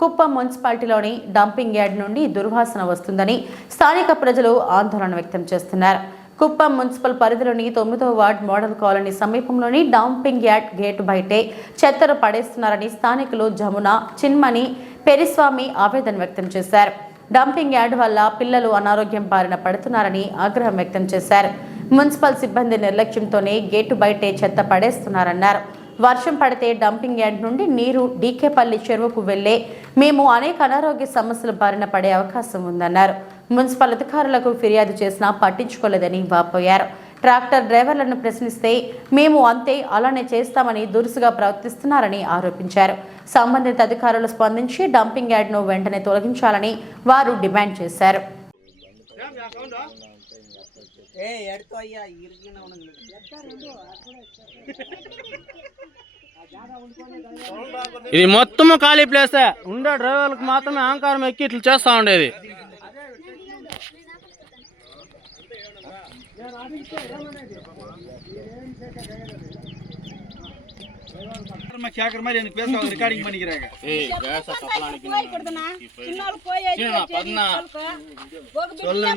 Kuppam మున్సిపాలిటీలోని dumping yard నుండి దుర్వాసన వస్తుందని స్థానిక ప్రజలు ఆందోళన వ్యక్తం చేస్తున్నారు. కుప్పం మున్సిపల్ పరిధిలోని తొమ్మిదో వార్డ్ మోడల్ కాలనీ సమీపంలోని డంపింగ్ యార్డ్ గేటు బయటే చెత్తను పడేస్తున్నారని స్థానికులు జమున చిన్మని పెరిస్వామి ఆవేదన వ్యక్తం చేశారు. డంపింగ్ యార్డ్ వల్ల పిల్లలు అనారోగ్యం బారిన పడుతున్నారని ఆగ్రహం వ్యక్తం చేశారు. మున్సిపల్ సిబ్బంది నిర్లక్ష్యంతోనే గేటు బయటే చెత్త పడేస్తున్నారన్నారు. వర్షం పడితే డంపింగ్ యార్డ్ నుండి నీరు డీకేపల్లి చెరువుకు వెళ్ళే మేము అనేక అనారోగ్య సమస్యల బారిన పడే అవకాశం ఉందన్నారు. మున్సిపల్ అధికారులకు ఫిర్యాదు చేసినా పట్టించుకోలేదని వాపోయారు. ట్రాక్టర్ డ్రైవర్లను ప్రశ్నిస్తే మేము అంతే అలానే చేస్తామని దురుసుగా ప్రవర్తిస్తున్నారని ఆరోపించారు. సంబంధిత అధికారులు స్పందించి డంపింగ్ యార్డ్ను వెంటనే తొలగించాలని వారు డిమాండ్ చేశారు. ఇది మొత్తం ఖాళీ ప్లేసే. ఉండే డ్రైవర్లకు మాత్రమే అహంకారం ఎక్కి ఇట్లా చేస్తూ ఉండేది. ரிகார்டிங் பண்ணிக்கிறாங்க சொல்லுண்ணா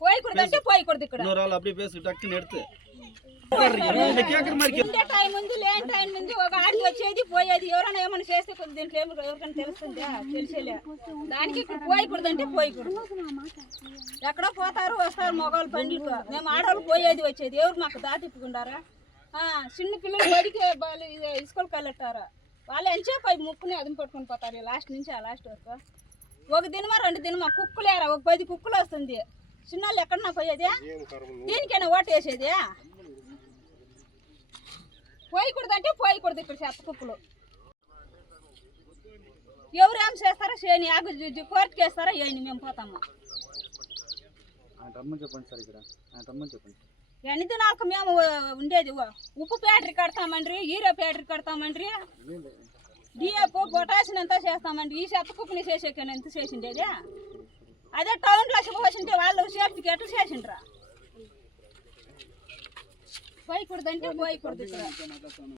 పోయకూడదంటే పోయకూడదు ఇక్కడ இன்னொரு ஆள் அப்படியே பேசு டக்குன்னு எடுத்து இந்த கேக்குற மாதிரி ఉండే టైం ఉంది లేని టైం ఉంది ఒక ఆడికి వచ్చేది పోయేది ఎవరైనా ఏమైనా చేస్తే కొద్ది దీంట్లో ఏమి ఎవరికైనా తెలుస్తుందా తెలిసేలే దానికి ఇక్కడ పోయకూడదంటే పోయకూడదు ఎక్కడో పోతారు వస్తారు మగవాళ్ళు పండ్లకు మేము ఆడవాళ్ళు పోయేది వచ్చేది ఎవరు మాకు దాటిప్పుకుంటారా ఆ, చిన్న పిల్లలు బడికి వాళ్ళు ఇసుకలు కలెట్టారు వాళ్ళు ఎంచేపు అవి ముక్కుని అదుము పట్టుకొని పోతారు లాస్ట్ నుంచి ఆ లాస్ట్ వరకు ఒక దినమా రెండు దినమా కుక్కులేరా ఒక పది కుక్కలు వస్తుంది చిన్నోళ్ళు ఎక్కడన్నా పోయేది? దీనికైనా ఓటు వేసేది? పోయకూడదంటే పోయకూడదు ఇక్కడ చెత్త కుక్కలు ఎవరు ఏం చేస్తారో చేయని ఆగు కోర్టుకి వేస్తారో ఏని మేము పోతాము. రమ్మని చెప్పండి సార్ ఇక్కడ. రమ్మని చెప్పండి ఎన్ని దినాలకు మేము ఉండేది? ఉప్పు ఫ్యాక్టరీ కడతామండ్రి హీరో ఫ్యాక్టరీ కడతామండ్రి డిఏపో పొటాషియం అంతా చేస్తామండి ఈ చెత్త కుప్పని చేసేకని ఎంత చేసిండేది? అదే టౌన్లో పోసింటే వాళ్ళు సేఫ్టీకి ఎట్లా చేసిండ్రా.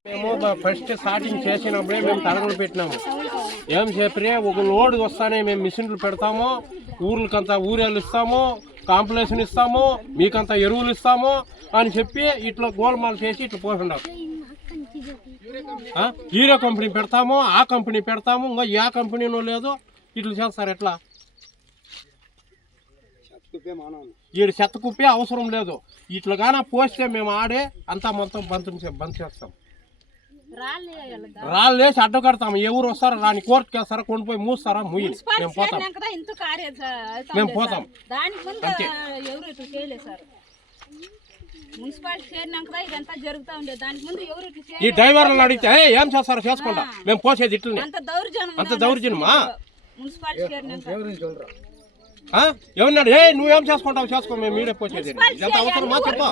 మేము ఫస్ట్ స్టార్టింగ్ చేసినప్పుడే మేము తరగలు పెట్టినాము. ఏం చెప్పరే ఒక లోడ్ వస్తానే మేము మిషన్లు పెడతాము ఊర్లకంతా ఊరేళ్ళు ఇస్తాము కాంప్లెక్షన్ ఇస్తాము మీకంతా ఎరువులు ఇస్తాము అని చెప్పి ఇట్లా గోల్మాల్ చేసి ఇట్లా పోతున్నాం హీరో కంపెనీ పెడతాము ఆ కంపెనీ పెడతాము ఇంకా ఏ కంపెనీనో లేదు. ఇట్లా చేస్తారు ఎట్లా? ఈడు చెత్త కుప్పే అవసరం లేదు. ఇట్లా గాన పోస్తే మేము ఆడే అంతా మొత్తం బంద్ బంద్ చేస్తాం. రాళ్ళు వేసి అడ్డు కడతాం. ఎవరు వస్తారో రాని కోర్టుకి వేస్తారా కొండిపోయి మూస్తారా ముయ్యి. మేము పోతాం. మేము పోతాం. ఈ డ్రైవర్లను అడిగితే "ఏయ్, ఏం చేస్తారో చేసుకుంటా మేము పోసేది ఇట్లనే. అంత దౌర్జన్యమా? మున్సిపాలిటీ ఎవరినాడు ఏ నువ్వేం చేసుకుంటావు? చేసుకో మేము మీరే పోసేది. ఇదంతా అవసరమా? చెప్పు.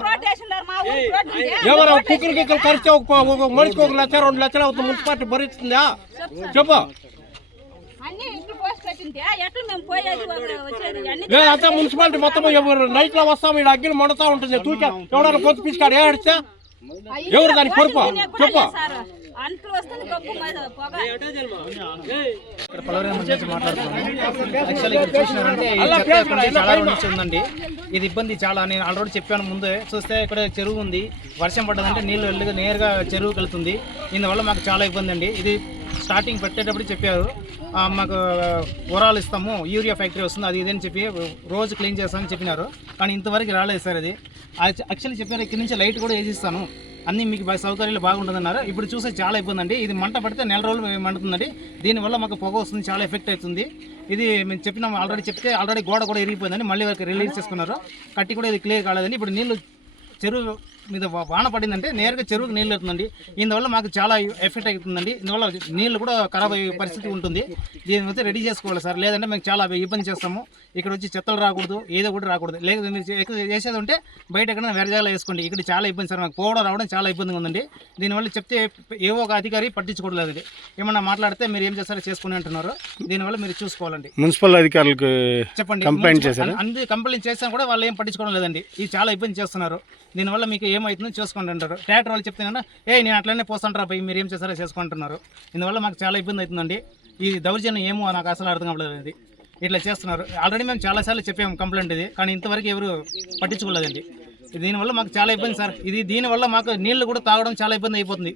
ఎవరో కుక్కలు గిక్కలు ఖర్చు ఒక మనిషికి ఒక లక్ష రెండు లక్షలు అవుతుంది మున్సిపాలిటీ భరిస్తుందా? చెప్పు అన్ని ఇంట్లో పోసి పెట్టింటే ఎట్లా మేము పోయేది వచ్చేది? అన్ని లేదంతా మున్సిపాలిటీ మొత్తం ఎవరు నైట్లో వస్తాము ఇక్కడ అగ్గిలు మండుతా ఉంటుంది తూచా ఎవడన్నా పొత్తు పిసికాడు ఏ అడిస్తే ఎవరు దానికి పొరుపు? చెప్పు. సార్. అంట్లు వస్తుంది గొప్ప మ- పొగ. ఇక్కడ నుంచి మాట్లాడుతున్నాను యాక్చువల్లీ ఇక్కడ చూసినారంటే ఈ చెత్త ఇక్కడ చాలా రోజుల నుంచి ఉందండి. ఇది ఇబ్బంది చాలా. నేను ఆల్రెడీ చెప్పాను ముందే. చూస్తే ఇక్కడ చెరువు ఉంది. వర్షం పడ్డదంటే నీళ్ళు వెళ్ళి నేరుగా చెరువుకి వెళ్తుంది. ఇందువల్ల మాకు చాలా ఇబ్బంది అండి. ఇది స్టార్టింగ్ పెట్టేటప్పుడు చెప్పారు. మాకు ఉరాలు ఇస్తాము. యూరియా ఫ్యాక్టరీ వస్తుంది. అది ఇదని చెప్పి రోజు క్లీన్ చేస్తామని చెప్పినారు. కానీ ఇంతవరకు రాలేదు సార్ అది. యాక్చువల్లీ చెప్పారు ఇక్కడ నుంచి లైట్ కూడా వేసిస్తాను. అన్నీ మీకు సౌకర్యాలు బాగుంటుందన్నారు. ఇప్పుడు చూసే చాలా ఇబ్బంది అండి ఇది మంట పడితే నెల రోజులు మండుతుందండి. దీనివల్ల మాకు పొగ వస్తుంది చాలా ఎఫెక్ట్ అవుతుంది. ఇది మేము చెప్పినాం ఆల్రెడీ చెప్తే ఆల్రెడీ గోడ కూడా ఇరిగిపోయిందండి. మళ్ళీ వరకు రిలీజ్ చేసుకున్నారు. కట్టి కూడా ఇది క్లియర్ కాలేదండి. ఇప్పుడు నీళ్ళు చెరువు మీద వాన పడిందంటే నేరుగా చెరువుకి నీళ్ళు వెళ్తుందండి ఇందువల్ల మాకు చాలా ఎఫెక్ట్ అవుతుందండి. ఇందువల్ల నీళ్ళు కూడా ఖరాబ్ అయ్యే పరిస్థితి ఉంటుంది. దీని అయితే రెడీ చేసుకోవాలి సార్. లేదంటే మేము చాలా ఇబ్బంది చేస్తాము. ఇక్కడ వచ్చి చెత్తలు రాకూడదు ఏదో కూడా రాకూడదు. లేదు మీరు చేసేది ఉంటే బయట ఎక్కడ వేరే జాగాలో వేసుకోండి. ఇక్కడ చాలా ఇబ్బంది సార్. మాకు పోవడం రావడం చాలా ఇబ్బందిగా ఉందండి. దీనివల్ల చెప్తే ఏవో ఒక అధికారి పట్టించుకోవట్లేదు ఇది. ఏమన్నా మాట్లాడితే మీరు ఏం చేస్తారో చేసుకుని అంటున్నారు. దీనివల్ల మీరు చూసుకోవాలండి. మున్సిపల్ అధికారులకు చెప్పండి. కంప్లైంట్ చేశారా? అందు కంప్లైంట్ చేసినా కూడా వాళ్ళు ఏం పట్టించుకోవడం లేదండి. ఇది చాలా ఇబ్బంది చేస్తున్నారు. దీనివల్ల మీకు ఏమవుతుందో చూసుకోండి అంటారు ట్రాక్టర్ వాళ్ళు చెప్తున్నా ఏ నేను అట్లనే పోస్తుంటారా పోయి మీరు ఏం చేస్తారో చేసుకుంటున్నారు. ఇందువల్ల మాకు చాలా ఇబ్బంది అవుతుందండి. ఈ దౌర్జన్యం ఏమో నాకు అసలు అర్థం అవ్వలేదు ఇట్లా చేస్తున్నారు. ఆల్రెడీ మేము చాలాసార్లు చెప్పాము కంప్లైంట్ ఇది కానీ ఇంతవరకు ఎవరు పట్టించుకోలేదండి. దీనివల్ల మాకు చాలా ఇబ్బంది సార్. ఇది దీనివల్ల మాకు నీళ్ళు కూడా తాగడం చాలా ఇబ్బంది అయిపోతుంది.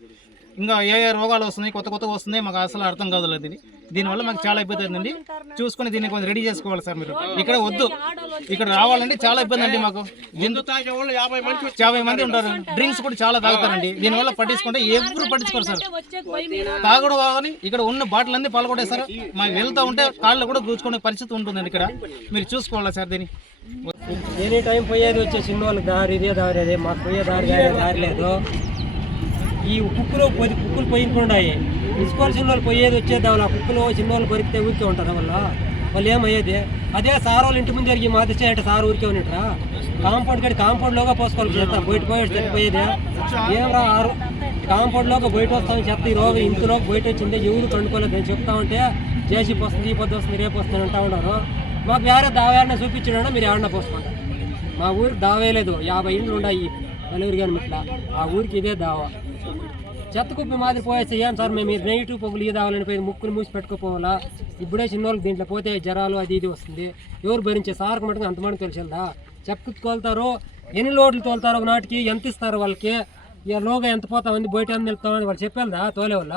ఇంకా ఏ ఏ రోగాలు వస్తున్నాయి కొత్త కొత్తగా వస్తున్నాయి మాకు అసలు అర్థం కాదు ఇది దీనివల్ల మాకు చాలా ఇబ్బంది అవుతుందండి. చూసుకొని దీన్ని కొంచెం రెడీ చేసుకోవాలి సార్ మీరు. ఇక్కడ వద్దు. ఇక్కడ రావాలంటే చాలా ఇబ్బంది అండి మాకు. యాభై మంది వచ్చి యాభై మంది ఉంటారు. డ్రింక్స్ కూడా చాలా తాగుతారండి. దీనివల్ల పట్టించుకుంటే ఎవరు పట్టించుకోరు సార్. తాగడం కానీ ఇక్కడ ఉన్న బాటిల్ అన్ని పాల్గొట్టేస్తారు మాకు వెళ్తూ ఉంటే కాళ్ళు కూడా కూర్చుకునే పరిస్థితి ఉంటుందండి ఇక్కడ. మీరు చూసుకోవాలా సార్ దీన్ని? ఎనీ టైం పోయేది వచ్చే చిన్న వాళ్ళకి దారి ఇదే దారి అదే మాకు పోయే దారి దారి లేదు. ఈ కుక్కులు పోయి కుక్కులు పోయినకున్నాయి ఇసుకోవాలి చిన్న వాళ్ళు పోయేది వచ్చేది ఆ కుక్కులు చిన్న వాళ్ళు కొరికితే ఊరికే ఉంటారు వాళ్ళ? వాళ్ళు ఏమయ్యేది? అదే సార్ వాళ్ళు ఇంటి ముందు జరిగి మాదిస్తే అంటే సార్ ఊరికే ఉన్నట్రా కాంపౌండ్ కడి కాంపౌండ్లోగా పోసుకోవాలి చెత్త. బయట పోయేది చనిపోయేది ఏమరా రా ఆరు కాంపౌండ్లోకి బయట వస్తామని చెత్త ఈ రోజు ఇంతలోకి బయట వచ్చింది. ఎవరు కండుకోలేదు నేను చెప్తా ఉంటే జేసీపీ వస్తుంది ఈ పొద్దు వస్తుంది రేపు వస్తుంది అంటా ఉన్నారు. మాకు వేరే దావేళ్ళని చూపించడం మీరు ఏమన్నా పోసుకుంటారు మా ఊరికి దావేయలేదు యాభై ఇండ్లు ఉన్నాయి. నలుగురు కానీ ఇట్లా ఆ ఊరికి ఇదే దావా. చెత్త కుప్పి మాదిరి పోయేస్తే ఏం సార్ మేము నెగిటివ్ పొగులు ఇదావాలని పోయి ముక్కులు మూసి పెట్టుకోపోవాలా. ఇప్పుడే చిన్నోళ్ళకి దీంట్లో పోతే జ్వరాలు అది ఇది వస్తుంది. ఎవరు భరించే సార్కి మటుకు అంత మటుకు తెలిసిందా? చెక్క తోలుతారు ఎన్ని లోడ్లు తోలుతారు ఒక నాటికి ఎంత ఇస్తారు వాళ్ళకి? ఇక లోగా ఎంత పోతామని బయట ఎంత వెళ్తామని వాళ్ళు చెప్పేదా తోలే వాళ్ళ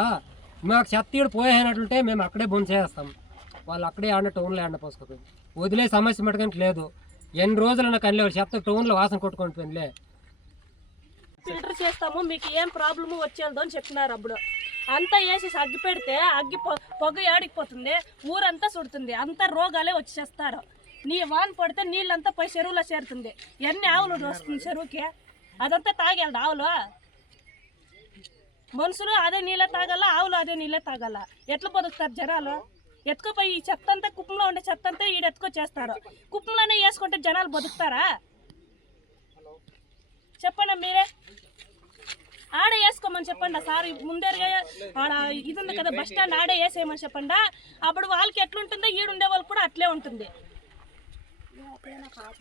మాకు చెత్త ఈడు పోయేనట్లుంటే మేము అక్కడే బొంచేస్తాం వాళ్ళు అక్కడే ఆడిన టౌన్లో ఆడిన పోసుకోపోయింది. వదిలే సమస్య మటుకంటే లేదు. ఎన్ని రోజులు నాకు అనిలే చెత్త టౌన్లో వాసన కొట్టుకొని పోయిందిలే. ఫిల్టర్ చేస్తాము మీకు ఏం ప్రాబ్లము వచ్చేదో అని చెప్పినారు అప్పుడు. అంతా వేసేసి అగ్గి పెడితే అగ్గి పొ- పొగ ఏడికిపోతుంది ఊరంతా సుడుతుంది అంతా రోగాలే వచ్చేస్తారు. నీ వాన పడితే నీళ్ళంతా పోయి చెరువులో చేరుతుంది. ఎన్ని ఆవులు వస్తుంది చెరువుకి? అదంతా తాగేది ఆవులు. మనుషులు అదే నీళ్ళే తాగాల ఆవులు అదే నీళ్ళే తాగాల? ఎట్లా బతుకుతారు జనాలు? ఎత్తుకుపోయి ఈ చెత్త అంతా కుప్పంలో ఉండే చెత్త అంతా ఈడెత్తుకొచ్చేస్తారు. కుప్పంలోనే వేసుకుంటే జనాలు బతుకుతారా? చెప్పండి మీరే. ఆడ వేసుకోమని చెప్పండి సార్ ముందేరుగా ఆడ ఇది ఉంది కదా బస్ స్టాండ్ ఆడే వేసేయమని చెప్పండి? అప్పుడు వాళ్ళకి ఎట్లుంటుందో? ఈడుండే వాళ్ళకి కూడా అట్లే ఉంటుంది.